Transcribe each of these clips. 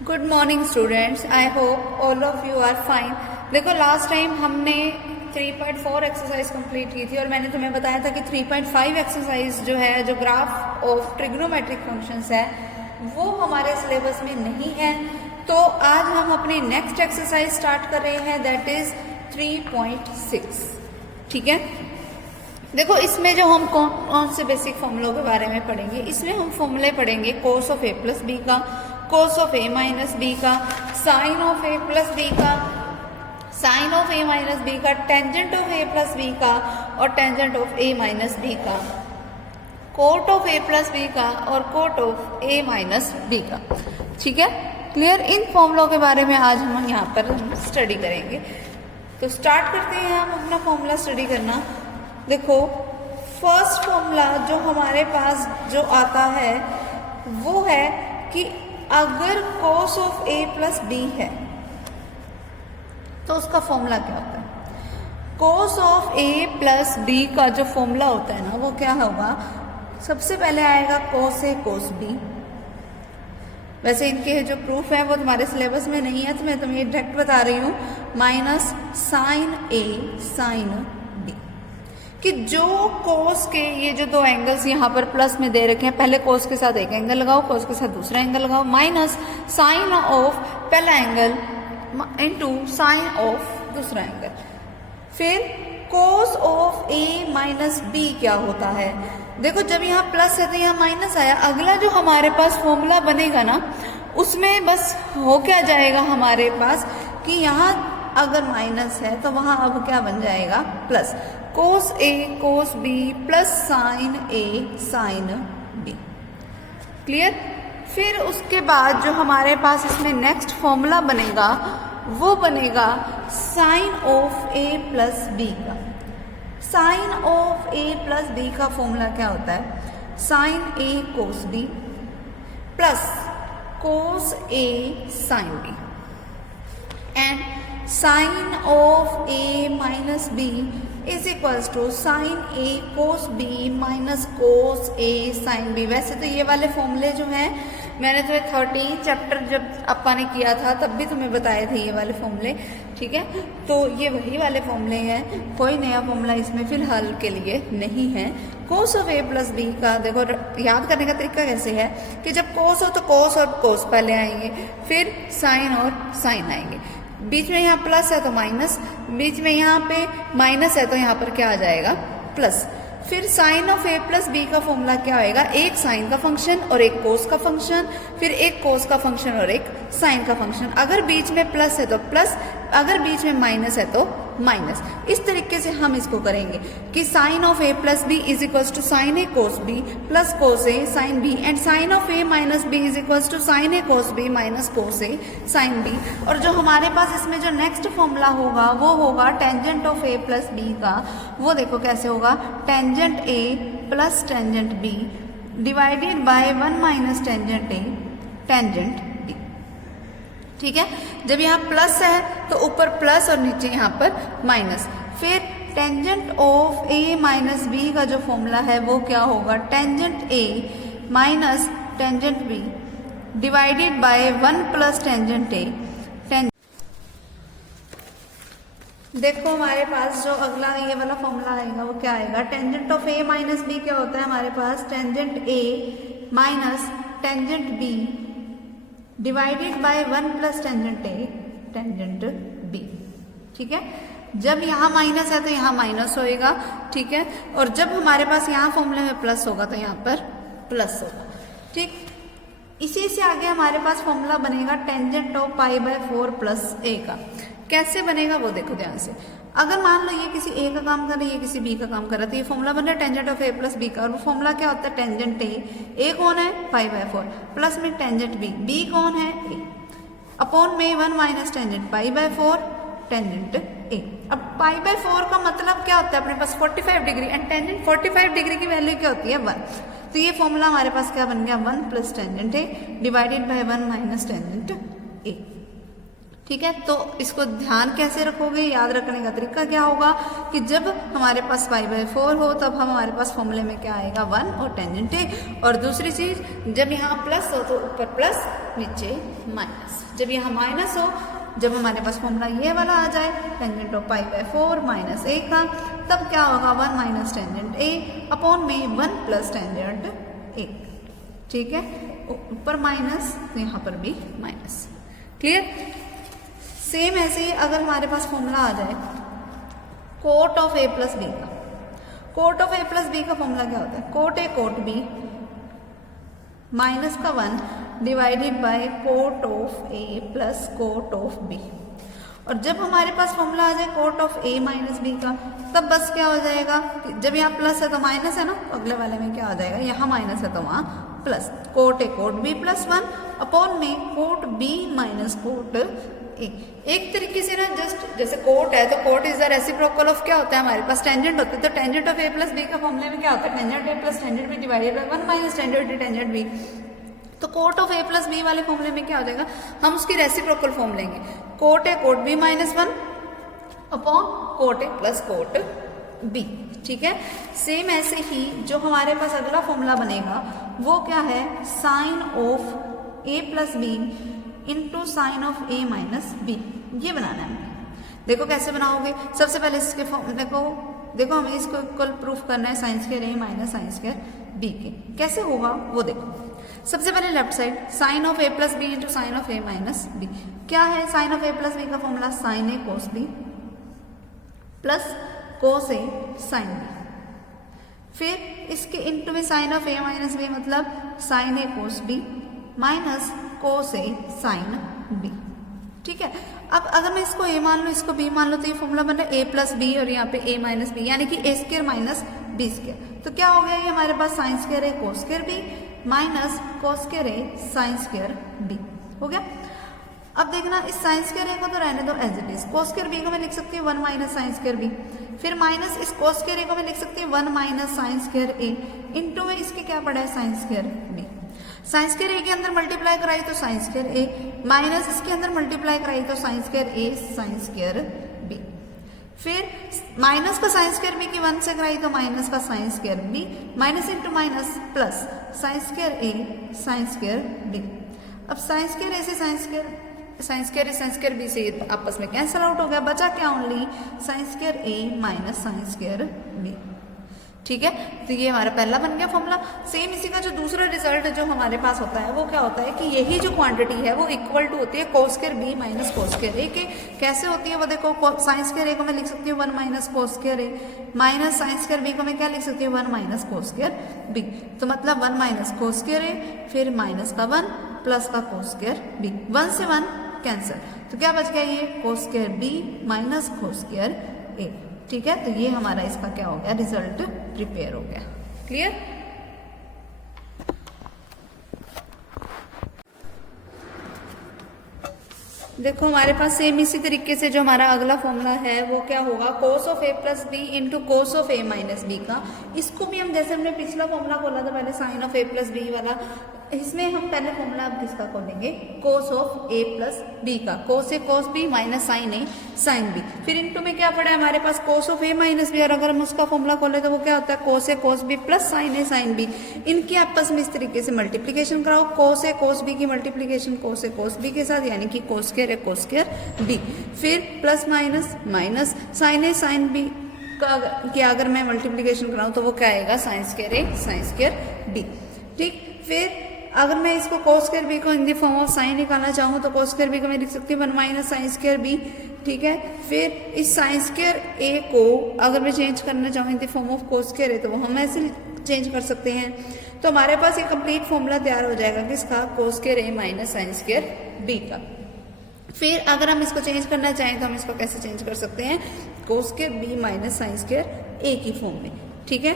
Good morning students, I hope all of you are fine. देखो last time हमने 3.4 exercise complete की थी और मैंने तुम्हें बताया था कि 3.5 एक्सरसाइज जो है, जो ग्राफ ऑफ ट्रिग्नोमेट्रिक फंक्शंस है, वो हमारे सिलेबस में नहीं है। तो आज हम अपनी नेक्स्ट एक्सरसाइज स्टार्ट कर रहे हैं, दैट इज 3.6। ठीक है, देखो इसमें जो हम कौन से बेसिक फॉर्मूलों के बारे में पढ़ेंगे, इसमें हम फॉर्मूले पढ़ेंगे cos of A plus B का, cos of A minus B का, sine of A plus B का, sine of A minus B का, tangent of A plus B का और tangent of A minus B का, cot of A plus B का और cot of A minus B का। ठीक है, क्लियर। इन फॉर्मूलों के बारे में आज हम यहाँ पर स्टडी करेंगे। तो स्टार्ट करते हैं हम अपना फॉर्मूला स्टडी करना। देखो फर्स्ट फॉर्मूला जो हमारे पास जो आता है वो है कि अगर cos of a plus B है तो उसका फॉर्मूला क्या होता है। cos of a plus B का जो फॉर्मूला होता है ना, वो क्या होगा, सबसे पहले आएगा cos a cos b। वैसे इनके जो प्रूफ है वो तुम्हारे सिलेबस में नहीं है, तो मैं तुम्हें डायरेक्ट बता रही हूँ, माइनस साइन a साइन कि जो कोस के ये जो दो एंगल्स यहाँ पर प्लस में दे रखे हैं, पहले कोस के साथ एक एंगल लगाओ, कोस के साथ दूसरा एंगल लगाओ, माइनस साइन ऑफ पहला एंगल इनटू साइन ऑफ दूसरा एंगल। फिर cos of A minus B क्या होता है। देखो जब यहाँ प्लस है तो यहाँ माइनस आया, अगला जो हमारे पास फॉर्मूला बनेगा ना, उसमें बस हो क्या जाएगा हमारे पास कि यहाँ अगर माइनस है तो वहां अब क्या बन जाएगा, plus. Cos a cos B plus sine a sine B. Clear. फिर उसके बाद जो हमारे पास इसमें नेक्स्ट फॉर्मूला बनेगा वो बनेगा sine of A plus B का। Sine of A plus B का फॉर्मूला क्या होता है, sine A cos B plus cos A sine B and sine of A minus B is equals to sine A cos B minus cos A sine b. वैसे तो ये वाले फॉर्मूले जो हैं मैंने तुम्हें 13 चैप्टर जब अपन ने किया था तब भी तुम्हें बताए थे ये वाले फॉर्मूले। ठीक है, तो ये वही वाले फॉर्मूले हैं, कोई नया फॉर्मूला इसमें फिलहाल के लिए नहीं है। Cos of A plus B का देखो याद करने का तरीका कैसे है कि जब कोस हो तो कोस और कोस पहले आएंगे, फिर साइन और साइन आएंगे, बीच में यहाँ प्लस है तो माइनस, बीच में यहाँ पे माइनस है तो यहाँ पर क्या आ जाएगा, प्लस। फिर sine of A plus B का फॉर्मूला क्या होएगा, एक साइन का फंक्शन और एक कोस का फंक्शन, फिर एक कोस का फंक्शन और एक साइन का फंक्शन। अगर बीच में प्लस है तो प्लस, अगर बीच में माइनस है तो माइनस। इस तरीके से हम इसको करेंगे कि sine of A plus B is equals to sine A cos B plus cos A sine B and sine of A minus B is equals to sine A cos B minus cos A sine B. और जो हमारे पास इसमें जो next formula होगा वो होगा tangent of A plus B का। वो देखो कैसे होगा, tangent A plus tangent B divided by 1 minus tangent A tangent B. ठीक है, जब यहाँ प्लस है तो ऊपर प्लस और नीचे यहाँ पर माइनस। फिर tangent of A minus B का जो फॉर्मूला है वो क्या होगा, tangent A minus tangent B divided by 1 plus tangent A tangent. देखो हमारे पास जो अगला ये वाला फॉर्मूला आएगा वो क्या आएगा, tangent of A minus B क्या होता है हमारे पास, tangent A minus tangent B divided by 1 plus tangent A tangent B. ठीक है, जब यहाँ माइनस है तो यहाँ माइनस होएगा। ठीक है, और जब हमारे पास यहाँ फॉर्मूले में प्लस होगा तो यहाँ पर प्लस होगा। ठीक, इसी से आगे हमारे पास फॉर्मूला बनेगा tangent of pi by 4 plus a का। कैसे बनेगा वो देखो ध्यान से। अगर मान लो ये किसी ए का काम कर रहा है, ये किसी बी का काम कर रहा है, तो ये फॉर्मूला बन रहा है tangent of A plus B का। और वो फॉर्मूला क्या होता है, टेंजेंट ए कौन है, पाई बाय 4 प्लस में टेंजेंट बी कौन है, ए अपॉन में 1 minus tangent pi by 4 tangent ए। अब पाई बाय 4 का मतलब क्या होता है अपने पास, 45 डिग्री एंड टेंजेंट 45 डिग्री की वैल्यू क्या होती है, 1। तो ये फॉर्मूला हमारे पास क्या बन गया, 1 plus tangent A divided by 1 minus tangent a. ठीक है, तो इसको ध्यान कैसे रखोगे, याद रखने का तरीका क्या होगा कि जब हमारे पास पाई/4 हो तब हमारे पास फॉर्मूले में क्या आएगा 1 और टेंजेंट है। और दूसरी चीज, जब यहाँ प्लस हो तो ऊपर प्लस नीचे माइनस, जब यहाँ माइनस हो, जब हमारे पास फॉर्मूला ये वाला आ जाए टेंजेंट ऑफ पाई/4 माइनस a का, तब क्या होगा 1 माइनस टेंजेंट a अपॉन में 1 प्लस टेंजेंट a। ठीक है, ऊपर माइनस तो यहाँ पर भी माइनस। क्लियर। सेम ऐसे ही अगर हमारे पास फॉर्मूला आ जाए cot of a plus B का, cot of a plus B का फॉर्मूला क्या होता है, cot a cot b minus का 1 divided by cot of a plus cot of b। और जब हमारे पास फॉर्मूला आ जाए cot of a minus b का, तब बस क्या हो जाएगा, जब यहाँ प्लस है तो माइनस है ना, तो अगले वाले में क्या हो जाएगा, यहाँ माइनस है तो वहाँ plus, cot a cot b plus 1 upon में cot b minus cot a। एक तरीके से ना जस्ट जैसे कोट है तो cot is the reciprocal of क्या होता है, हमारे पास टेंजेंट होता है, तो tangent of a plus b का फॉर्मूले में क्या होता है, tangent a plus tangent b divided by 1 minus tangent a tangent b। तो cot of a plus b वाले फॉर्मूले में क्या हो जाएगा, हम उसकी रेसिप्रोकल फॉर्म लेंगे, cot a cot b minus 1 upon cot a plus coat b। ठीक है, सेम ऐसे ही जो हमारे पास अगला फॉर्मूला बनेगा वो क्या है, sine of a plus b into sine of a minus b, ये बनाना है। देखो कैसे बनाओगे, सबसे पहले इसके फॉर्मूले को देखो, हमें इसको इक्वल प्रूफ करना है sine square a minus sine square b के। कैसे होगा वो देखो, सबसे पहले left side sine of a plus b into sine of a minus b। क्या है sine of a plus b का formula, sine a cos b plus cos a sine b। फिर इसके इंटू में sine of a minus b मतलब sine a cos b minus cos a sine b। ठीक है, अब अगर मैं इसको a मान लूँ इसको b मान लूँ तो ये फॉर्मूला बन रहा है a प्लस b और यहाँ पे a माइनस b, यानी कि a square minus b square. तो क्या हो गया, ये हमारे पास sine square a cos square b minus cos square a sine square b हो गया। अब देखना इस साइन स्क्वायर a को तो रहने दो as it is, cos square b को मैं लिख सकती हूँ 1 माइनस साइन स्क्वायर b, फिर माइनस इस कोस स्क्वायर a को मैं लिख सकती हूँ 1 minus sine square a into में इसके क्या पड़ा है sine square b। Sign square a के अंदर मल्टीप्लाई कराई तो साइन स्क्वायर a माइनस इसके अंदर मल्टीप्लाई कराई तो sign square a sine square b। फिर माइनस का साइन स्क्वायर b की 1 से कराई तो माइनस का sign square b, minus into minus plus sign square a sine square b। अब साइन स्क्वायर a से साइन स्क्वायर b से आपस में कैंसल आउट हो गया, बचा क्या only sign square a minus sine square b। ठीक है, तो ये हमारा पहला बन गया फॉर्मूला। सेम इसी का जो दूसरा रिजल्ट जो हमारे पास होता है वो क्या होता है कि यही जो क्वांटिटी है वो इक्वल टू होती है कोस square b minus cos square a के। कैसे होती है वो देखो, साइन स्क्वायर a को मैं लिख सकती हूँ 1 minus cos square a minus sine square b को मैं क्या लिख सकती हूँ 1 माइनस कोस स्क्वायर b। तो मतलब 1 माइनस कोस स्क्वायर a फिर माइनस का 1 प्लस का कोस स्क्वायर b, 1 से 1 कैंसिल, तो क्या बच गया ये कोस square b minus cos square a। ठीक है, तो ये हमारा इसका क्या हो गया, रिजल्ट प्रिपेयर हो गया। क्लियर। देखो हमारे पास सेम इसी तरीके से जो हमारा अगला फॉर्मूला है वो क्या होगा, cos of a plus b into cos of a minus B का। इसको भी हम जैसे हमने पिछला फॉर्मूला बोला था पहले sine of a plus b वाला, इसमें हम पहले फॉर्मूला अब किसका खोलेंगे, cos of a plus B का, cos a cos b minus sine a sine b। फिर इनटू में क्या पड़ा है हमारे पास cos of a minus b, और अगर हम उसका फॉर्मूला खोले तो वो क्या होता है cos a cos b plus sine a sine b। इनकी आपस में इस तरीके से मल्टीप्लीकेशन कराओ, कोस a कोस b की multiplication cos a cos b के साथ, यानी कि cos square a cos square b। फिर plus minus minus sine a sine b की अगर मैं मल्टीप्लीकेशन कराऊं तो वो क्या आएगा sign square a sine square b। ठीक, फिर अगर मैं इसको कोस स्क्वायर बी को इन द फॉर्म ऑफ साइन निकालना चाहूँ तो कोस स्क्वायर बी को मैं लिख सकती हूँ 1 माइनस साइन स्क्वायर बी। ठीक है, फिर इस साइन स्क्वायर ए को अगर मैं चेंज करना चाहूँ in the form of cos square a तो वो हम ऐसे चेंज कर सकते हैं। तो हमारे पास ये कंप्लीट फॉर्मूला तैयार हो जाएगा किसका, कोस स्क्वायर ए माइनस साइन स्क्वायर बी का। फिर अगर हम इसको चेंज करना चाहें तो हम इसको कैसे चेंज कर सकते हैं, cos square b minus sine square a की फॉर्म में। ठीक है,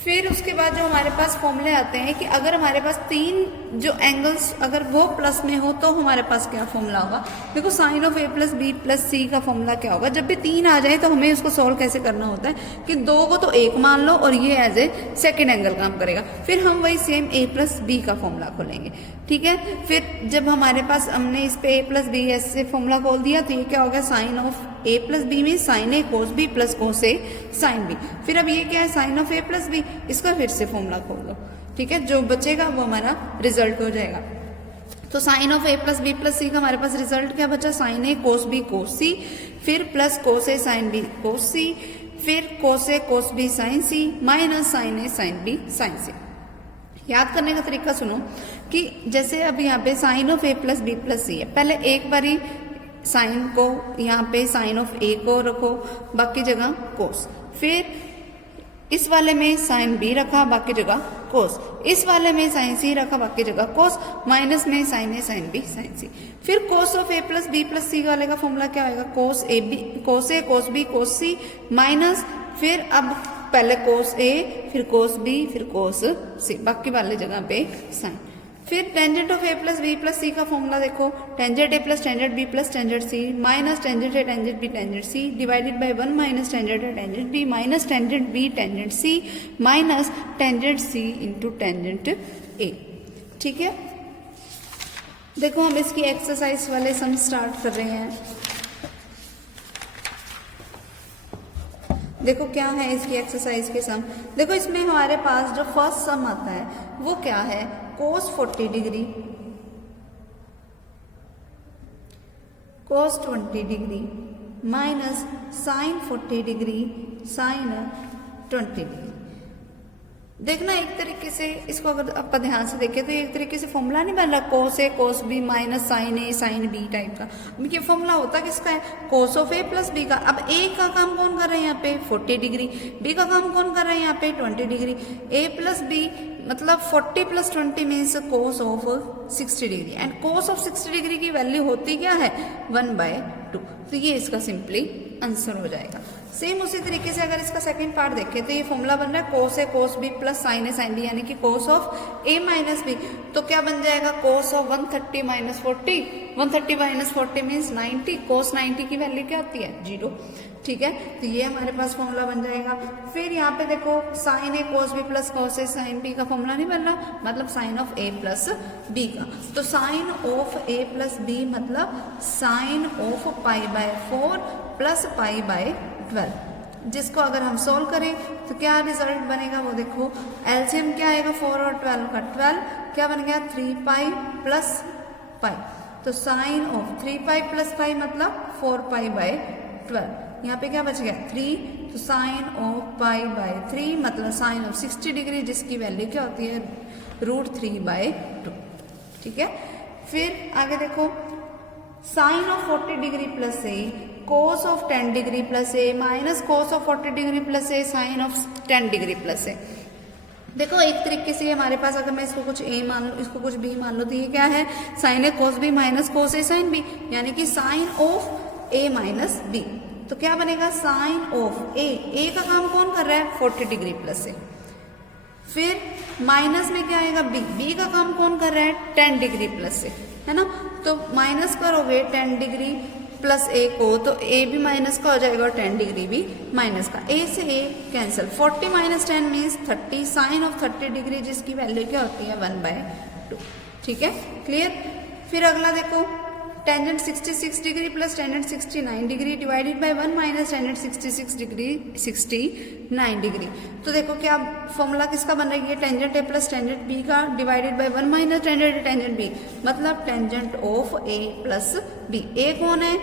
फिर उसके बाद जो हमारे पास फॉर्मूले आते हैं कि अगर हमारे पास तीन जो एंगल्स अगर वो प्लस में हो तो हमारे पास क्या फॉर्मूला होगा। देखो sine of A plus b plus c का फॉर्मूला क्या होगा। जब भी तीन आ जाए तो हमें उसको सॉल्व कैसे करना होता है कि दो को तो एक मान लो और ये एज ए सेकेंड एंगल काम करेगा। फिर हम वही सेम ए प्लस बी का फॉर्मूला खोलेंगे, ठीक है। फिर जब हमारे पास हमने इस पे ए प्लस बी ऐसे फॉर्मूला खोल दिया तो ये क्या हो गया, sine of A plus b में साइन ए कोस बी प्लस कोस ए साइन बी। फिर अब ये क्या है, sine of A plus b, इसका फिर से फॉर्मूला खोल दो, ठीक है। जो बचेगा वो हमारा रिजल्ट हो जाएगा। तो sine of A plus b plus c का हमारे पास रिजल्ट क्या बचा, साइन ए कोस बी कोस सी, फिर प्लस कोस ए साइन बी कोस सी, फिर कोस a cos B sine C minus sine a sine b sine सी। याद करने का तरीका सुनो कि जैसे अब यहाँ पे sine of A plus b plus c है, पहले एक बारी साइन को यहाँ पे साइन ऑफ ए को रखो, बाकी जगह कोस, फिर इस वाले में साइन बी रखा, बाकी जगह कोस, इस वाले में साइन सी रखा, बाकी जगह कोस, माइनस में sine a sine b sine c. फिर cos of A plus b plus c वाले का फॉर्मूला क्या होगा, cos a b cos a cos b cos c minus, फिर अब पहले कोस ए फिर कोस बी फिर कोस सी, बाकी वाले जगह पे साइन। फिर tangent of A plus b plus c का फॉर्मूला देखो, tangent A plus tangent b plus tangent c minus tangent A tangent b tangent c divided by 1 minus tangent A tangent b minus tangent b tangent c minus tangent c into tangent a, ठीक है। देखो हम इसकी exercise वाले सम start कर रहे हैं। देखो क्या है इसकी एक्सरसाइज के सम। देखो इसमें हमारे पास जो फर्स्ट सम आता है वो क्या है, cos 40 degree cos 20 degree minus sine 40 degree sine 20 degree. देखना एक तरीके से इसको अगर आप ध्यान से देखें तो एक तरीके से फॉर्मूला नहीं बन रहा cos a cos B minus sine a sine b type का। अब ये फॉर्मूला होता किसका है, cos of A plus B का। अब ए का काम कौन कर रहे हैं यहाँ पे 40 डिग्री, बी का काम कौन कर रहे हैं यहाँ पे 20 डिग्री। ए प्लस बी मतलब 40 plus 20 means cos of 60 degree and cos of 60 degree की वैल्यू होती क्या है 1/2। तो ये इसका सिंपली आंसर हो जाएगा। सेम उसी तरीके से अगर इसका सेकंड पार्ट देखें तो ये फॉर्मूला बन रहा है cos a cos B plus sine a sine b यानी कि cos of A minus b. तो क्या बन जाएगा cos of 130 minus 40, 130 minus 40 means 90, cos 90 की वैल्यू क्या होती है 0, ठीक है। तो ये हमारे पास फॉर्मूला बन जाएगा। फिर यहाँ पे देखो साइन ए कोस बी प्लस कोस ए साइन बी का फॉर्मूला नहीं बन रहा, मतलब sine of A plus B का। तो sine of A plus b मतलब साइन ऑफ π/4 प्लस π/12, जिसको अगर हम सोल्व करें तो क्या रिजल्ट बनेगा वो देखो। एलसीएम क्या आएगा 4 और 12 का, 12 क्या बन गया 3π प्लस π। तो साइन ऑफ 3π प्लस π मतलब 4π/12। यहाँ पे क्या बच गया 3, तो साइन ऑफ π/3 मतलब साइन ऑफ 60 डिग्री जिसकी वैल्यू क्या होती है √3/2, ठीक है। फिर आगे देखो sine of 40 degree plus a cos of 10 degree plus a minus cos of 40 degree plus a sine of 10 degree plus a. देखो एक तरीके से हमारे पास अगर मैं इसको कुछ ए मान लो इसको कुछ बी मान लो तो ये क्या है साइन ए कोस बी माइनस कोस ए साइन बी यानी कि sine of A minus b. तो क्या बनेगा साइन ऑफ ए का काम कौन कर रहा है 40 डिग्री प्लस ए। फिर माइनस में क्या आएगा बी का काम कौन कर रहा है 10 डिग्री प्लस ए, है ना। तो माइनस करोगे 10 डिग्री प्लस ए को तो ए भी माइनस का हो जाएगा और 10 डिग्री भी माइनस का। ए से ए कैंसिल, 40 माइनस 10 मीन्स 30, साइन ऑफ 30 डिग्री जिसकी वैल्यू क्या होती है 1/2, ठीक है, क्लियर। फिर अगला देखो tangent 66 degree plus tangent 69 degree divided by 1 minus tangent 66 degree 69 degree. तो देखो क्या फॉर्मूला किसका बन रहा है, टेंजेंट ए प्लस टेंजेंट बी का divided by 1 minus tangent A tangent b मतलब tangent of A plus b. A कौन है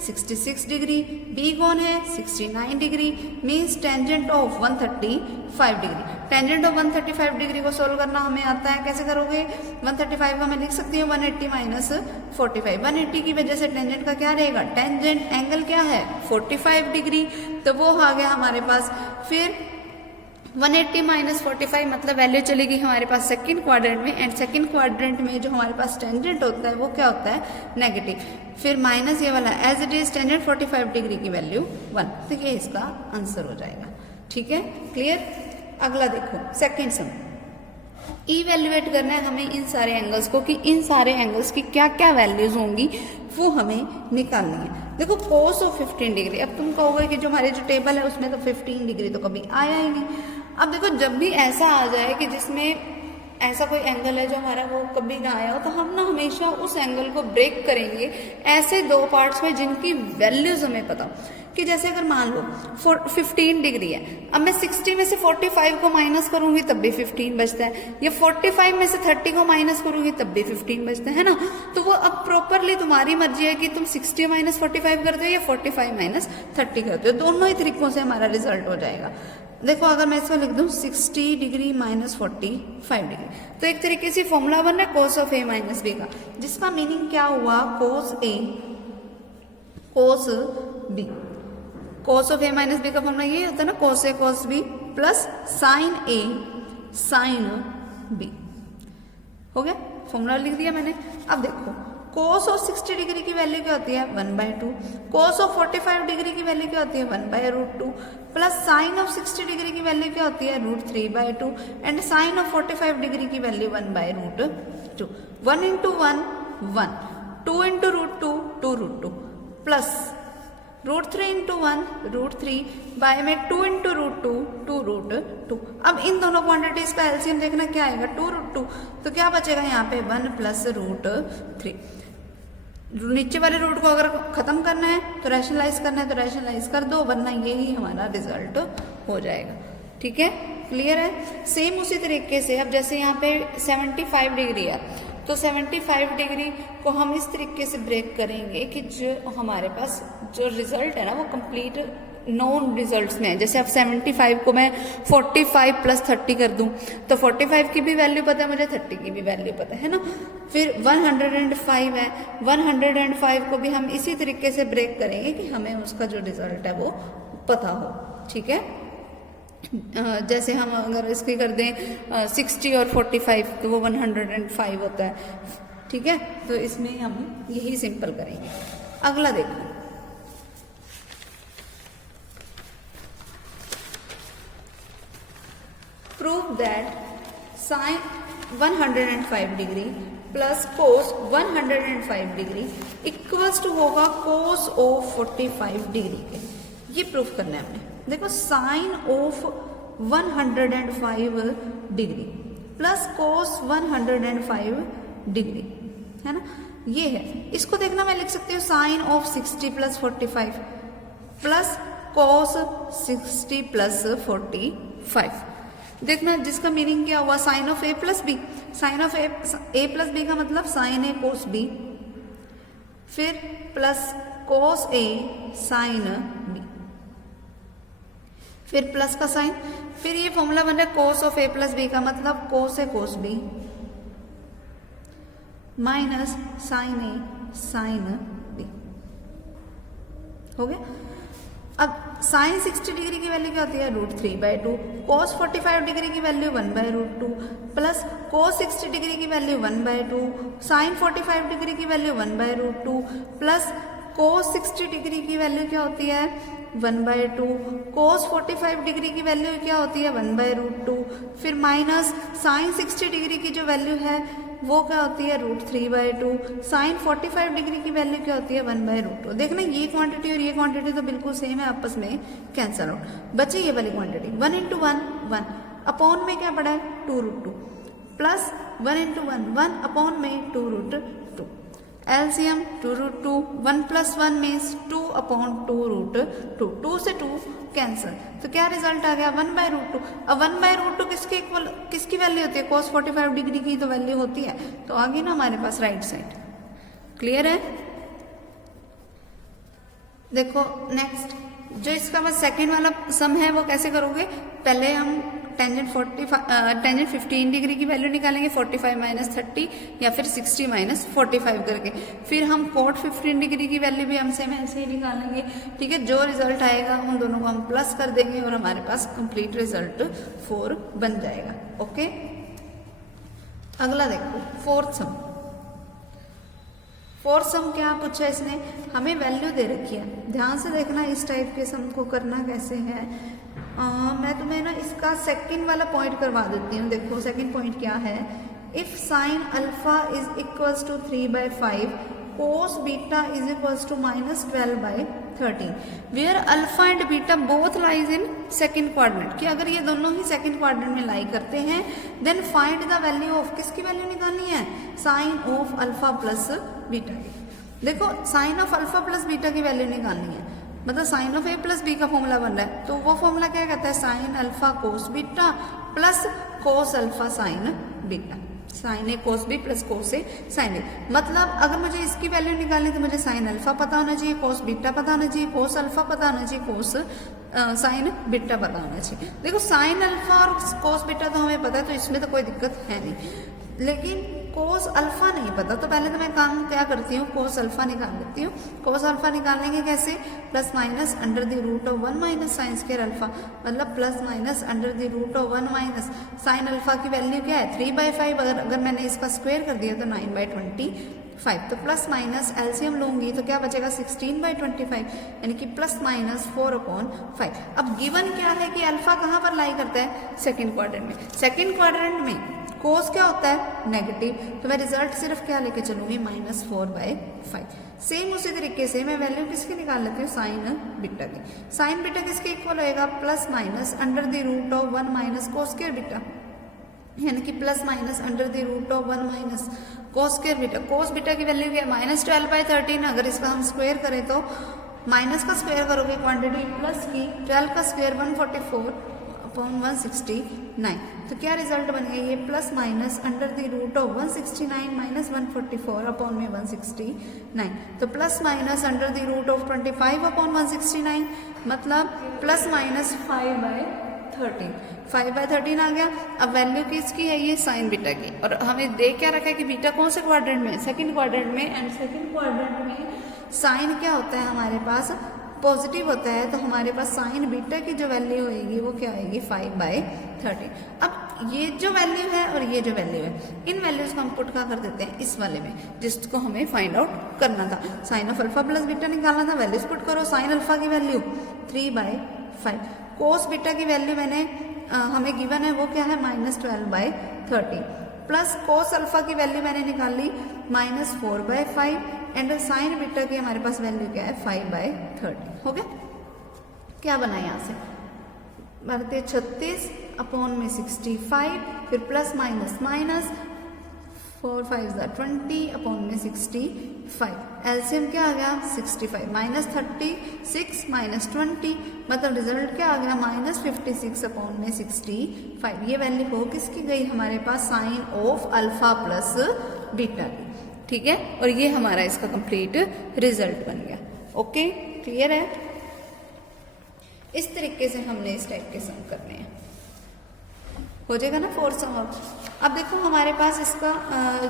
66 डिग्री, बी कौन है 69 degree means tangent of 135 degree. Tangent of 135 degree को सोल्व करना हमें आता है, कैसे करोगे 135 का मैं लिख सकती हूँ 180 माइनस 45। 180 की वजह से टेंजेंट का क्या रहेगा, टेंजेंट एंगल क्या है 45 डिग्री, तो वो आ गया हमारे पास। फिर 180 माइनस 45 मतलब वैल्यू चलेगी हमारे पास सेकंड क्वाड्रेंट में एंड सेकंड क्वाड्रेंट में जो हमारे पास टेंजेंट होता है वो क्या होता है नेगेटिव। फिर माइनस ये वाला as it is tangent 45 degree की वैल्यू 1, तो ये इसका आंसर हो जाएगा, ठीक है, क्लियर। अगला देखो सेकंड सम, इवेल्युएट करना है हमें इन सारे एंगल्स को कि इन सारे एंगल्स की क्या क्या वैल्यूज होंगी वो हमें निकालनी है। देखो cos ऑफ 15 डिग्री, अब तुम कहोगे कि जो हमारे जो टेबल है उसमें तो 15 डिग्री तो कभी आया ही नहीं। अब देखो जब भी ऐसा आ जाए कि जिसमें ऐसा कोई एंगल है जो हमारा वो कभी ना आया हो, तो हम ना हमेशा उस एंगल को ब्रेक करेंगे ऐसे दो पार्ट्स में जिनकी वैल्यूज हमें पता हो। कि जैसे अगर मान लो 15 डिग्री है, अब मैं 60 में से 45 को माइनस करूंगी तब भी 15 बचता है, या 45 में से 30 को माइनस करूंगी तब भी 15 बचता है ना। तो वो अब प्रॉपरली तुम्हारी मर्जी है कि तुम 60 माइनस 45 करते हो या 45 माइनस 30 करते हो, दोनों ही तरीकों से हमारा रिजल्ट हो जाएगा। देखो अगर मैं इसको लिख दूं 60 डिग्री माइनस 45 डिग्री, तो एक तरीके से फॉर्मूला बन रहा है cos of a minus b का, जिसका मीनिंग क्या हुआ cos a cos b। cos of a minus b का फॉर्मूला ये होता है ना cos a cos b plus sin a sin b। हो गया, फॉर्मूला लिख दिया मैंने। अब देखो cos ऑफ 60 डिग्री की वैल्यू क्या होती है 1/2, cos ऑफ 45 डिग्री की वैल्यू क्या होती है 1/√2 प्लस साइन ऑफ 60 डिग्री की वैल्यू क्या होती है √3/2 एंड साइन ऑफ 45 डिग्री की value 1/√2। 1 into 1 1, 2 into √2 2√2 plus √3 into 1 √3 by में 2 इंटू √2 2√2। अब इन दोनों क्वांटिटीज का एलसीएम देखना क्या आएगा 2√2, तो क्या बचेगा यहाँ पे 1 प्लस √3। नीचे वाले रूट को अगर खत्म करना है तो रैशनलाइज करना है तो रैशनलाइज कर दो, वरना यही हमारा रिजल्ट हो जाएगा। ठीक है, क्लियर है। सेम उसी तरीके से अब जैसे यहाँ पे 75 डिग्री है, तो 75 डिग्री को हम इस तरीके से ब्रेक करेंगे कि जो हमारे पास जो रिजल्ट है ना वो कंप्लीट नॉन रिजल्ट्स में है। जैसे अब 75 को मैं 45 प्लस 30 कर दूं तो 45 की भी वैल्यू पता है मुझे, 30 की भी वैल्यू पता है ना। फिर 105 है, 105 को भी हम इसी तरीके से ब्रेक करेंगे कि हमें उसका जो रिजल्ट है वो पता हो। ठीक है, जैसे हम अगर इसकी कर दें 60 और 45 तो वो 105 होता है। ठीक है, तो इसमें हम यही सिंपल करेंगे। अगला देखो, prove that sine 105 degree plus cos 105 degree equals to होगा कोस ऑफ 45 डिग्री के। ये प्रूफ करना है हमने। देखो sine of 105 degree plus cos 105 degree है ना, ये है। इसको देखना मैं लिख सकती हूँ sine of 60 plus 45 plus cos 60 plus 45। देखना जिसका मीनिंग क्या हुआ sine of A plus b. Sine of A plus B का मतलब साइन ए कोस बी, फिर प्लस कोस ए साइन बी, फिर प्लस का साइन, फिर ये फॉर्मूला बन रहा है cos of A plus B का मतलब cos a cos B minus sine a sine b. हो गया। अब साइन 60 डिग्री की वैल्यू क्या होती है √3/2, cos 45 डिग्री की वैल्यू 1/√2 प्लस cos 60 डिग्री की वैल्यू 1/2, साइन 45 डिग्री की वैल्यू 1/√2 प्लस cos 60 डिग्री की वैल्यू क्या होती है 1/2, cos 45 डिग्री की वैल्यू क्या होती है 1/√2, फिर माइनस साइन 60 डिग्री की जो वैल्यू है वो क्या होती है √3/2, साइन 45 डिग्री की वैल्यू क्या होती है 1/√2। देखना ये क्वांटिटी और ये क्वांटिटी तो बिल्कुल सेम है, आपस में कैंसल आउट। बचे ये वाली क्वांटिटी 1 इंटू 1 1 अपॉन में क्या पड़ा है 2√2 प्लस 1 इंटू 1 1 अपॉन में 2√2। एलसीएम 2√2, 1 प्लस 1 मीन्स 2 अपॉन 2√2, 2 से 2 कैंसल, तो क्या रिजल्ट आ गया 1/√2। अब 1/√2 किसके इक्वल किसकी वैल्यू होती है cos 45 डिग्री की तो वैल्यू होती है, तो आ गई ना हमारे पास राइट साइड। क्लियर है। देखो नेक्स्ट जो इसका बस सेकंड वाला सम है वो कैसे करोगे, पहले हम टेंजेंट 15 डिग्री की वैल्यू निकालेंगे 45 माइनस 30 या फिर 60 माइनस 45 करके, फिर हम कोट 15 डिग्री की वैल्यू भी हम सेम ऐसे ही निकालेंगे। ठीक है, जो रिजल्ट आएगा उन दोनों को हम प्लस कर देंगे और हमारे पास कंप्लीट रिजल्ट 4 बन जाएगा। ओके, अगला देखो फोर्थ सम। फोर्थ सम क्या पूछा है इसने, हमें वैल्यू दे रखी है, ध्यान से देखना इस टाइप के सम को करना कैसे है। मैं तुम्हें ना इसका सेकंड वाला पॉइंट करवा देती हूँ। देखो सेकंड पॉइंट क्या है, if sine alpha is equals to 3/5 cos beta is equals to -12/13 where alpha and beta both lies in second quadrant, कि अगर ये दोनों ही सेकंड क्वाड्रेंट में लाई करते हैं then find the value of, किसकी वैल्यू निकालनी है, sine of alpha plus beta की। देखो sine of alpha plus beta की वैल्यू निकालनी है, मतलब sine of A plus B का फॉर्मूला बन रहा है, तो वो फॉर्मूला क्या कहता है, sine alpha cos beta plus cos alpha sine beta, sine A cos B plus cos A sine a. मतलब अगर मुझे इसकी वैल्यू निकालनी तो मुझे साइन अल्फा पता होना चाहिए, कोस बीटा पता होना चाहिए, कोस अल्फा पता होना चाहिए, कोस साइन बीटा पता होना चाहिए। देखो साइन अल्फा और कोस बीटा तो हमें पता है, तो इसमें तो कोई दिक्कत है नहीं, लेकिन कोस अल्फा नहीं पता, तो पहले तो मैं काम क्या करती हूँ, कोस अल्फा निकाल लेती हूँ। कोस अल्फा निकालने के कैसे, plus minus under the root of 1 minus sine square alpha, मतलब plus minus under the root of 1 minus sine alpha की वैल्यू क्या है 3/5, अगर मैंने इसका स्क्वायर कर दिया तो 9/25, तो प्लस माइनस एलसीएम लूंगी तो क्या बचेगा 16/25, यानी कि प्लस माइनस 4/5। अब गिवन क्या है कि अल्फा कहाँ पर लाई करता है, सेकेंड क्वाड्रेंट में। सेकेंड क्वाड्रेंट में कोस क्या होता है, नेगेटिव, तो मैं रिजल्ट सिर्फ क्या लेके चलूंगी -4/5। सेम उसी तरीके से मैं वैल्यू किसकी निकाल लेती हूँ, साइन बीटा की। साइन बीटा किसके इक्वल होएगा, plus minus under the root of 1 minus cos square beta, यानी कि plus minus under the root of 1 minus cos square beta. Cos beta की वैल्यू क्या है, -12/13, अगर इसका हम स्क्वायर करें तो माइनस का स्क्वायर करोगे क्वांटिटी प्लस की, 12 का स्क्वायर 144/169, तो क्या रिजल्ट बनेगा, ये plus minus under the root of 169 minus 144/169, तो plus minus under the root of 25/169, मतलब प्लस माइनस 5/13 आ गया। अब वैल्यू किसकी है, ये साइन बीटा की, और हमें देख क्या रखा है कि बीटा कौन से क्वाड्रेंट में, सेकंड क्वाड्रेंट में, एंड सेकंड क्वाड्रेंट में साइन क्या होता है हमारे पास, पॉजिटिव होता है, तो हमारे पास साइन बीटा की जो वैल्यू होगी वो क्या होगी 5/13। अब ये जो वैल्यू है और ये जो वैल्यू है, इन वैल्यूज को हम पुट का कर देते हैं इस वाले में, जिसको हमें फाइंड आउट करना था। Sine of alpha plus beta निकालना था, वैल्यूज पुट करो। साइन अल्फा की वैल्यू 3/5, कोस बीटा की वैल्यू मैंने हमें गिवन है वो क्या है -12/13, प्लस कोस अल्फा की वैल्यू मैंने निकाल ली -4/5, एंड साइन बीटा की हमारे पास वैल्यू क्या है 5/13। हो गया, क्या बना यहाँ से, बढ़ते 36/65, फिर प्लस माइनस माइनस 4 5 20/65, एलसीएम क्या आ गया 65, -36 -20, मतलब रिजल्ट क्या आ गया -56/65। ये वैल्यू हो किसकी गई हमारे पास, sine of alpha plus beta की, ठीक है। और ये हमारा इसका कंप्लीट रिजल्ट बन गया। ओके, क्लियर है। इस तरीके से हमने इस टाइप के सम करने हैं, हो जाएगा ना 4 सम। अब देखो हमारे पास इसका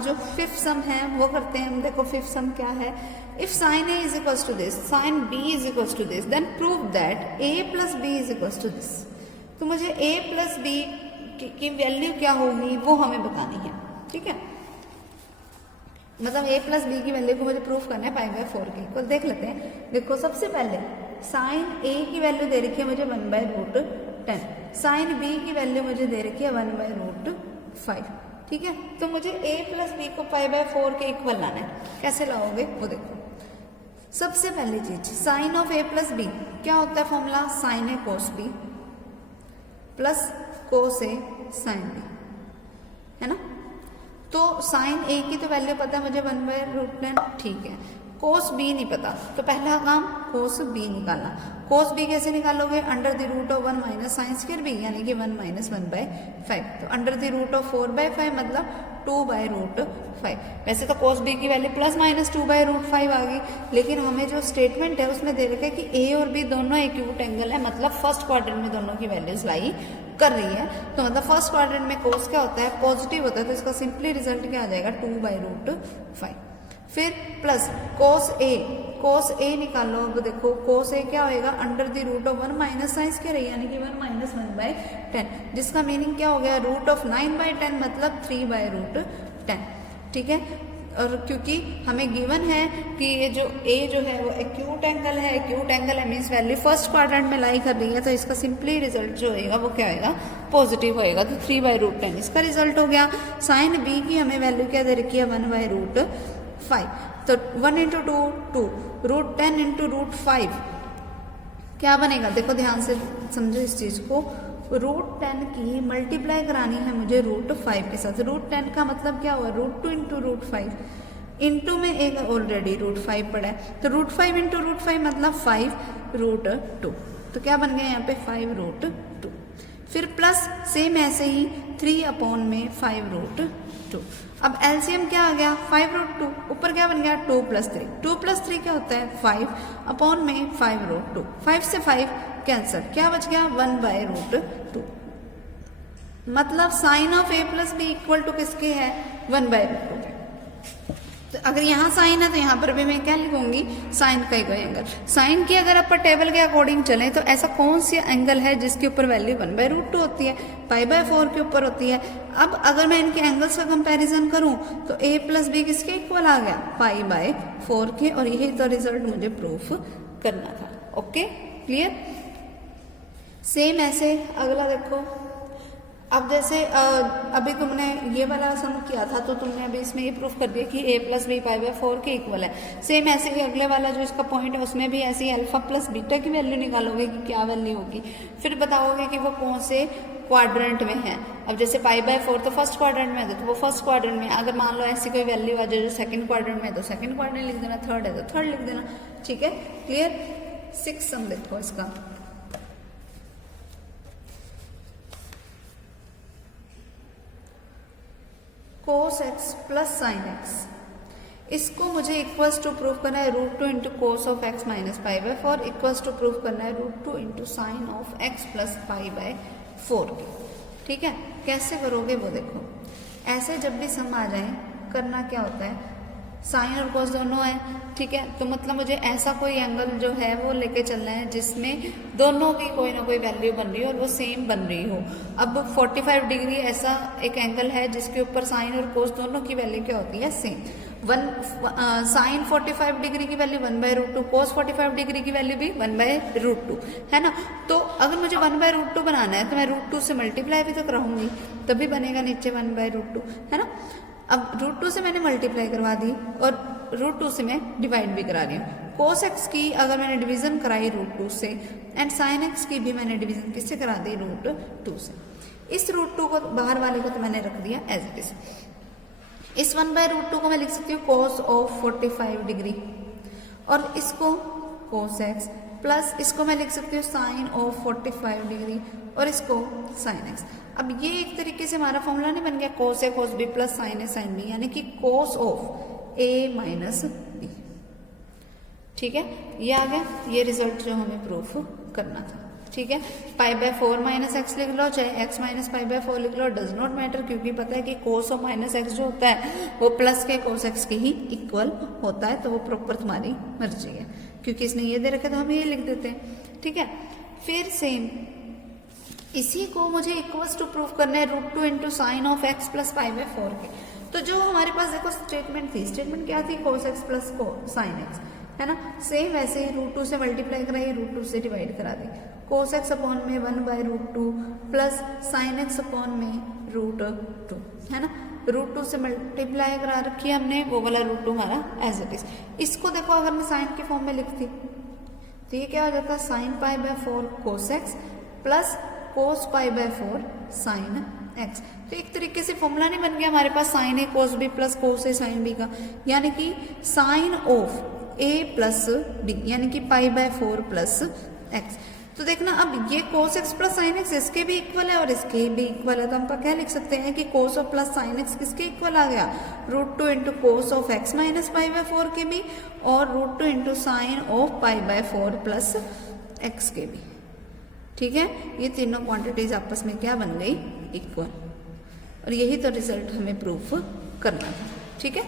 जो 5th सम है वो करते हैं हम। देखो 5th सम क्या है, if sine a is equals to this, sine b is equals to this, then prove that a plus B is equals to this. तो मुझे ए प्लस बी की वैल्यू क्या होगी वो हमें बतानी है, ठीक है। मतलब a प्लस बी की वैल्यू को मुझे प्रूफ करना है 5/4 की। तो देख लेते हैं। देखो सबसे पहले साइन a की वैल्यू दे रखी है मुझे 1/√10, साइन b की वैल्यू मुझे दे रखी है 1/√5, ठीक है। तो मुझे a प्लस बी को 5/4 के इक्वल लाना है। कैसे लाओगे वो देखो। सबसे पहली चीज, sine of a plus b क्या होता है फॉर्मूला, साइन ए कोस बी प्लस कोस ए साइन बी, है ना। तो साइन ए की तो वैल्यू पता है मुझे 1/√10, ठीक है। कोस बी नहीं पता, तो पहला काम कोस बी निकालना। कोस बी कैसे निकालोगे, under the root of 1 minus sine square b, यानी कि 1 माइनस 1/5, तो अंडर द रूट ऑफ 4/5 मतलब 2/√5। वैसे तो कोस बी की वैल्यू प्लस माइनस 2/√5 आ गई, लेकिन हमें जो स्टेटमेंट है उसमें दे रखा है कि ए और बी दोनों एक्यूट एंगल है, मतलब फर्स्ट क्वाड्रेंट में दोनों की वैल्यूज लाई कर रही है। तो मतलब फर्स्ट क्वाड्रेंट में कोस क्या होता है, पॉजिटिव होता है, तो इसका सिंपली रिजल्ट क्या आ जाएगा 2/√5। फिर प्लस कोस ए निकालो। अब देखो कोस ए क्या होएगा, under the root of 1 minus sine square, यानी कि 1 माइनस 1/10, जिसका मीनिंग क्या हो गया, रूट ऑफ 9/10 मतलब 3/√10, ठीक है। और क्योंकि हमें गिवन है कि ये जो ए जो है वो एक्यूट एंगल है, एक्यूट एंगल है मीन्स वैल्यू फर्स्ट क्वाड्रेंट में लाई कर रही है, तो इसका सिंपली रिजल्ट जो होएगा वो क्या होएगा, पॉजिटिव होएगा। तो 3/√10 इसका रिजल्ट हो गया। साइन बी की हमें वैल्यू क्या दे रखी है, 1/√5। तो 1 × 2 2, √10 × √5 क्या बनेगा, देखो ध्यान से समझो इस चीज को। √10 की मल्टीप्लाई करानी है मुझे √5 के साथ। √10 का मतलब क्या हुआ, √2 × √5, इंटू में एक ऑलरेडी √5 पड़ा है, तो √5 × √5 मतलब 5√2। तो क्या बन गया यहाँ पे 5√2। फिर प्लस सेम ऐसे ही 3/5√2। अब एलसीएम क्या आ गया, 5√2, ऊपर क्या बन गया 2 + 3। 2 + 3 क्या होता है 5/5√2। 5 से 5 कैंसर, क्या बच गया 1/√2। मतलब sine of a + b equal to किसके है, 1/√2। तो अगर यहाँ साइन है तो यहाँ पर भी मैं क्या लिखूंगी, साइन का ही कोई एंगल। साइन की अगर अपर टेबल के अकॉर्डिंग चलें तो ऐसा कौन सी एंगल है जिसके ऊपर वैल्यू 1/√2 होती है, π/4 के ऊपर होती है। अब अगर मैं इनके एंगल्स का कंपैरिजन करूं तो a + b किसके इक्वल आ गया, π/4 के, और यही तो रिजल्ट मुझे प्रूफ करना था। Okay clear. सेम ऐसे अगला देखो। अब जैसे अभी तुमने ये वाला सम किया था तो तुमने अभी इसमें ये प्रूफ कर दिया कि a + b π/4 के इक्वल है। सेम ऐसे ही अगले वाला जो इसका पॉइंट है उसमें भी ऐसे ही अल्फा + बीटा की वैल्यू निकालोगे कि क्या वैल्यू होगी, फिर बताओगे कि वो कौन से क्वाड्रेंट में है। अब जैसे π/4 तो फर्स्ट क्वाड्रेंट में है तो वो फर्स्ट क्वाड्रेंट में, अगर मान लो ऐसी कोई वैल्यू आ जाए जो सेकंड क्वाड्रेंट में है तो सेकंड क्वाड्रेंट लिख देना, थर्ड है तो थर्ड लिख देना। ठीक है क्लियर। 6 सम देखो इसका। cos x + sin x, इसको मुझे इक्वल्स टू प्रूफ करना है √2 × cos of x - π/4 equals to proof करना है √2 × sin of x + π/4 की। ठीक है, कैसे करोगे वो देखो। ऐसे जब भी सम आ जाए करना क्या होता है, साइन और कॉस दोनों है, ठीक है, तो मतलब मुझे ऐसा कोई एंगल जो है वो लेके चलना है जिसमें दोनों की कोई ना कोई वैल्यू बन रही हो और वो सेम बन रही हो। अब 45 डिग्री ऐसा एक एंगल है जिसके ऊपर साइन और कॉस दोनों की वैल्यू क्या होती है, सेम। साइन 45 डिग्री की वैल्यू 1/√2, कॉस 45 डिग्री की वैल्यू भी 1/√2 है ना। तो अगर मुझे 1/√2 बनाना है तो मैं √2 से मल्टीप्लाई भी तो कराऊंगी, तभी बनेगा नीचे 1/√2 है ना। अब √2 से मैंने मल्टीप्लाई करवा दी और √2 से मैं डिवाइड भी करा रही हूँ। cos x की अगर मैंने डिवीजन कराई √2 से, एंड sin x की भी मैंने डिवीजन किससे करा दी, √2 से। इस √2 को बाहर वाले को तो मैंने रख दिया एज इट इज। इस 1/√2 को मैं लिख सकती हूँ cos of 45 डिग्री, और इसको cos x प्लस इसको मैं लिख सकती हूँ sin of 45 डिग्री, और इसको sin x। अब ये एक तरीके से हमारा फॉर्मूला नहीं बन गया cos a cos b plus sin a sin b, यानी कि cos of a - b। ठीक है, ये आ गया, ये रिजल्ट जो हमें प्रूफ करना था। ठीक है, π/4 - x लिख लो, चाहे x - π/4 लिख लो, डज नॉट मैटर, क्योंकि पता है कि cos of -x जो होता है वो प्लस के cos x के ही इक्वल होता है, तो वो प्रॉपर तुम्हारी मर्जी है। क्योंकि इसने ये दे रखा तो हम ये लिख देते हैं। ठीक है, फिर सेम इसी को मुझे इक्वल्स टू प्रूफ करना है √2 × sin of x + π/4 के। तो जो हमारे पास देखो स्टेटमेंट थी, स्टेटमेंट क्या थी, cos x + sin x है ना। सेम वैसे ही √2 से मल्टीप्लाई कराई, √2 से डिवाइड करा दी, cos x अपॉन में 1/√2 प्लस sin x अपॉन में √2 है ना। √2 से मल्टीप्लाई करा रखी है हमने, वो वाला √2 हमारा एज इट इज। इसको देखो अगर मैं साइन के फॉर्म में लिखती तो ये क्या हो जाता, sin π/4 cos x plus cos π/4 sin x। तो एक तरीके से फॉर्मूला नहीं बन गया हमारे पास sin a cos b plus cos a sin b का, यानी कि sine of a plus d यानी कि π/4 प्लस x। तो देखना अब ये cos x plus sin x इसके भी इक्वल है और इसके भी इक्वल है, तो हम क्या लिख सकते हैं कि cos of plus sin x किसके इक्वल आ गया, √2 × cos of x - π/4 के भी, और √2 × sin of π/4 प्लस x के भी। ठीक है, ये तीनों क्वांटिटीज आपस में क्या बन गई, इक्वल, और यही तो रिजल्ट हमें प्रूफ करना था। ठीक है,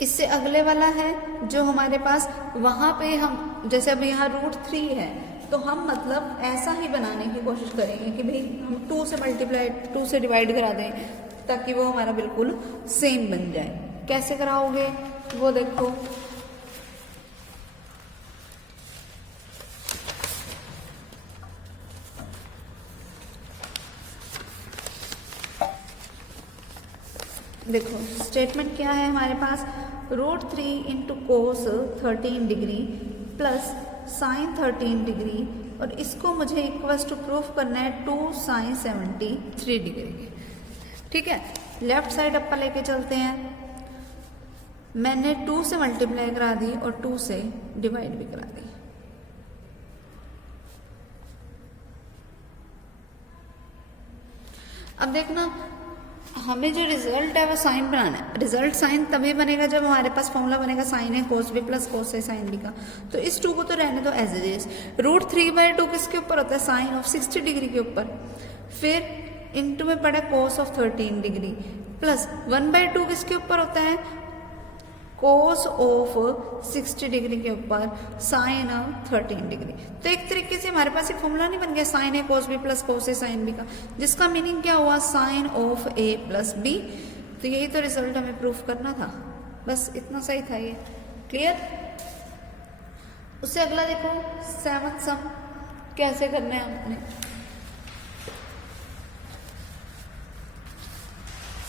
इससे अगले वाला है जो हमारे पास वहां पे हम जैसे अब यहाँ √3 है तो हम मतलब ऐसा ही बनाने की कोशिश करेंगे कि भाई हम 2 से मल्टीप्लाई 2 से डिवाइड करा दें ताकि वो हमारा बिल्कुल सेम बन जाए। कैसे कराओगे वो देखो। देखो स्टेटमेंट क्या है हमारे पास, √3 into cos 13 degree plus sign 13 degree, और इसको मुझे इक्वल्स टू प्रूफ करना है 2 साइन 73 डिग्री। ठीक है, लेफ्ट साइड अपन लेके चलते हैं। मैंने 2 से मल्टीप्लाई करा दी और 2 से डिवाइड भी करा दी। अब देखना हमें जो रिजल्ट है वो साइन बनाना है। रिजल्ट साइन तभी बनेगा जब हमारे पास फॉर्मूला बनेगा साइन ए कोस बी प्लस कोस ए साइन बी का। तो इस 2 को तो रहने दो एज इट इज। √3/2 किसके ऊपर होता है, साइन ऑफ 60 डिग्री के ऊपर। फिर इनटू में पड़ा कोस ऑफ 13 डिग्री प्लस 1/2 किसके ऊपर होता है, कोस ऑफ 60 डिग्री के ऊपर साइन 13 डिग्री। तो एक तरीके से हमारे पास एक फॉर्मूला नहीं बन गया साइन ए कोस बी प्लस कोस ए साइन बी का, जिसका मीनिंग क्या हुआ, sine of A plus b. तो यही तो रिजल्ट हमें प्रूफ करना था, बस इतना सही था ये। क्लियर। उससे अगला देखो 7th सम कैसे करना है आपने।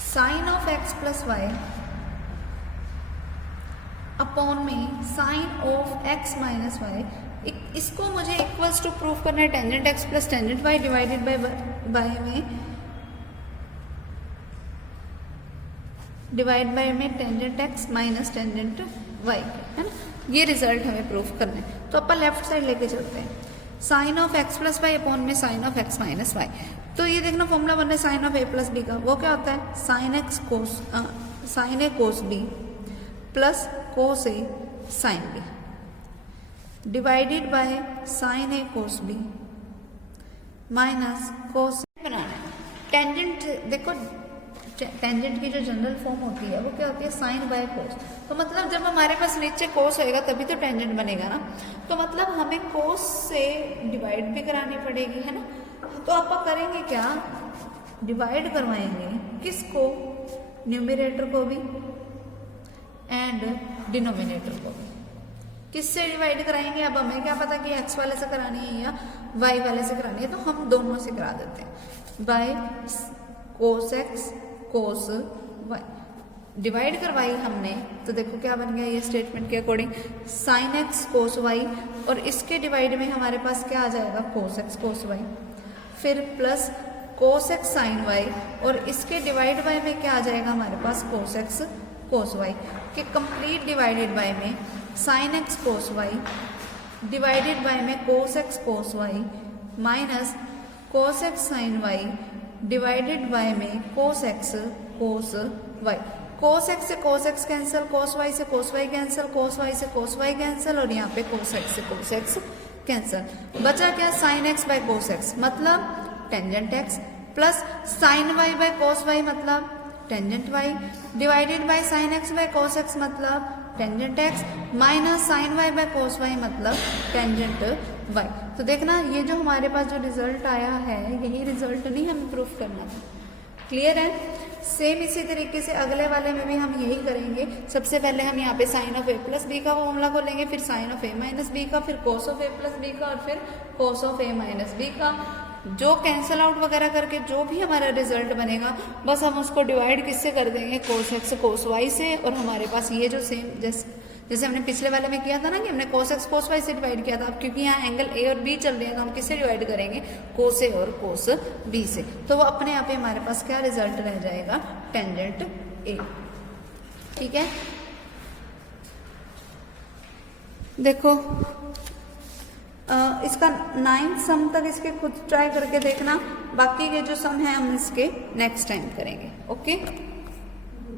Sine of x plus y upon में sine of x minus y, इसको मुझे इक्वल्स टू प्रूफ करना है tangent x plus tangent y divided by में tangent x minus tangent y, है ना। ये रिजल्ट हमें प्रूफ करना है। तो अपन लेफ्ट साइड लेके चलते हैं। Sine of x plus y upon में sine of x minus y. तो ये देखना फॉर्मूला बन रहा है sine of a plus B का, वो क्या होता है, sine A cos B plus cos A sine b divided by sine A cos B minus cos बनाना है। टेंजेंट देखो, टेंजेंट की जो जनरल फॉर्म होती है वो क्या होती है, साइन बाय कोस। तो मतलब जब हमारे पास नीचे कोस होएगा तभी तो टेंजेंट बनेगा ना। तो मतलब हमें कोस से डिवाइड भी करानी पड़ेगी, है ना। तो आप करेंगे क्या, डिवाइड करवाएंगे किसको, न्यूमरेटर को भी एंड डिनोमिनेटर को भी। किससे डिवाइड कराएंगे, अब हमें क्या पता कि x वाले से करानी है या y वाले से करानी है, तो हम दोनों से करा देते हैं। By cos x cos y divide करवाई हमने, तो देखो क्या बन गया ये स्टेटमेंट के according, sign x cos y, और इसके डिवाइड में हमारे पास क्या आ जाएगा, कोस x कोस y, फिर plus cos x sine y, और इसके डिवाइड बाय में क्या आ जाएगा हमारे पास, कोस x कोस y के कंप्लीट डिवाइडेड बाय में sine x cos y divided by में cos x cos y minus cos x sine y divided by में cos x cos y. Cos x से cos x cancel, cos y से cos y cancel, cos y से cos y cancel, और यहाँ पे कोस x से cos x cancel. बचा क्या, sine x by cos x मतलब tangent x, plus sine y by cos y मतलब tangent y, divided by sine x by cos x मतलब tangent x, minus sine y by cos y मतलब tangent y. तो देखना ये जो हमारे पास जो रिजल्ट आया है यही रिजल्ट नहीं हमें प्रूफ करना था। क्लियर है। सेम इसी तरीके से अगले वाले में भी हम यही करेंगे। सबसे पहले हम यहाँ पे sine of A plus B का फॉर्मूला को लेंगे, फिर sine of A minus B का, फिर cos of A plus B का, और फिर cos of A minus B का। जो कैंसल आउट वगैरह करके जो भी हमारा रिजल्ट बनेगा बस हम उसको डिवाइड किससे कर देंगे, कोस एक्स कोस वाई से। और हमारे पास ये जो सेम जैसे हमने पिछले वाले में किया था ना कि हमने कोस एक्स कोस वाई से डिवाइड किया था, अब क्योंकि यहाँ एंगल ए और बी चल रहे हैं तो हम किससे डिवाइड करेंगे, कोस ए और कोस बी से। तो वो अपने आप ही हमारे पास क्या रिजल्ट रह जाएगा, टेंजेंट ए। ठीक है। देखो इसका 9th सम तक इसके खुद ट्राई करके देखना, बाकी के जो सम है हम इसके नेक्स्ट टाइम करेंगे। ओके।